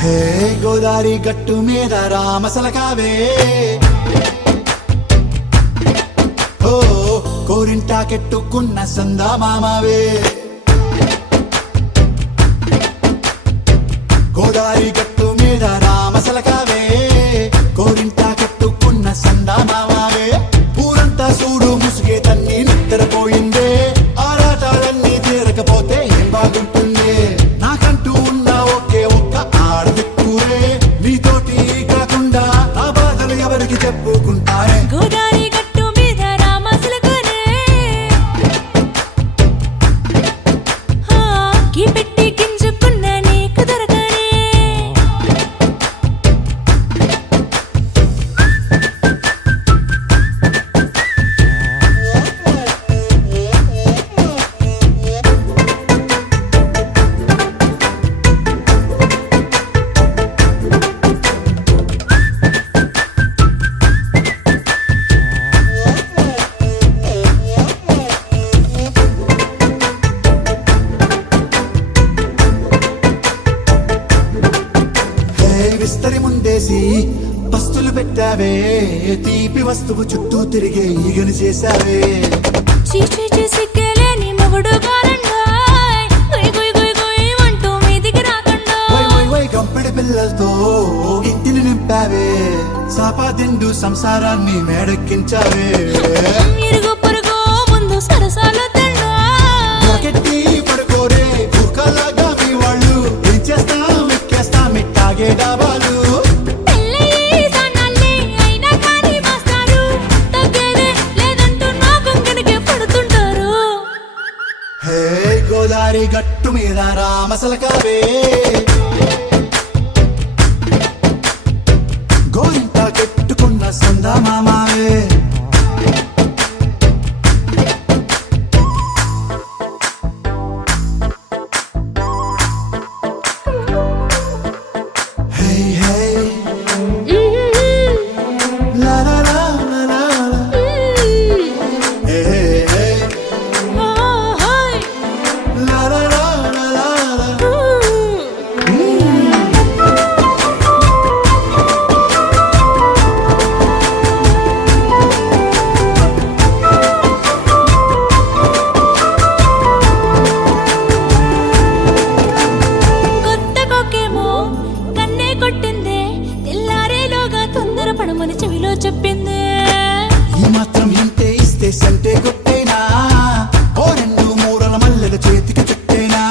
హే గోదారి గట్టు మీద రామసలకావే ఓ కోరింటాకెట్టుకున్న సందా మామావే గోదారి గట్టు మీద రామసలకావే కోరింటాకెట్టుకున్న సందా మామావే ఊరంతా చూడు ముసుగే తన్ని నిద్రపోయిందే ఆరాటాలన్నీ తీరకపోతే ఏం బాగుంటుంది నాకంటూ ఉన్న ఒకే ఒక్క ఆడదిక్కురే నీతోటి కాకుండా ఆ బాధలు ఎవరికి చెప్పుకుంటారే గోదారి గట్టు మీద రామసలకనే కి పెట్టి గింజుకున్న నీకు దొరకనే విస్తరి ముందేసి పస్తులు పెట్టావే తీపి వస్తువు చుట్టూ తిరిగే ఈగను చేశావే చీచీ సిగ్గలేని మొగుడు కారండాయ్ గుయ్ గుయ్ గుయ్ గుయ్ అంటూ మీదికి రాకండా వై గంపెడి పిల్లలతో ఇంటిని నింపావే సాపాదిండు సంసారాన్ని మేడెక్కించావే ఇరుగు పొరుగు ముందు సరసాల తండా రాకెట్టి పడుకోరే కుక్కలాగా మీ వాళ్ళు ఏం చేస్తాం ఎక్కేస్తాం ఇట్టాగే డాబాలు పెళ్ళయి సన్నాల్ని అయినా కానీ మాస్తారు తగ్గేదే లేదంటూ నా కొంగనికే పడుతుంటారు హే గోదారి గట్టు మీద రామసలకావే గోరింట కెట్టుకున్న సందా మామావే Hey, hey, la la la la la la. Hey, hey, hey, la la la la la la. కొత్త కొక్కేమో కన్నే కొట్టిందే తెల్లారేలోగా తొందర పడమని చెవిలో చెప్పిందే ఈ మాత్రం ఇంతే ఇస్తే సంటే కొట్టేనా ఓ రెండు మూరల మల్లెల చేతికి చుట్టేనా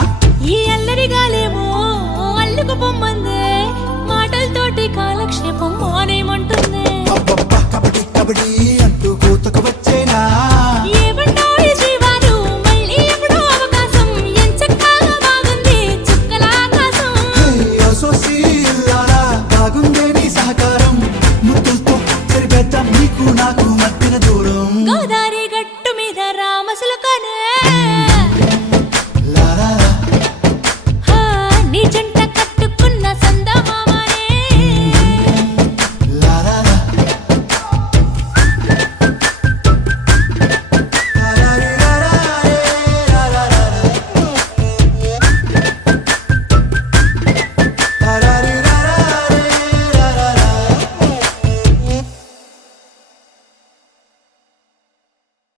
ఈ అల్లరి గాలేమో అల్లుకు పొమ్మందే మాటలతోటి కాలక్షేపం మానేమంటుందే అబ్బబ్బా కబడ్డీ కబడ్డీ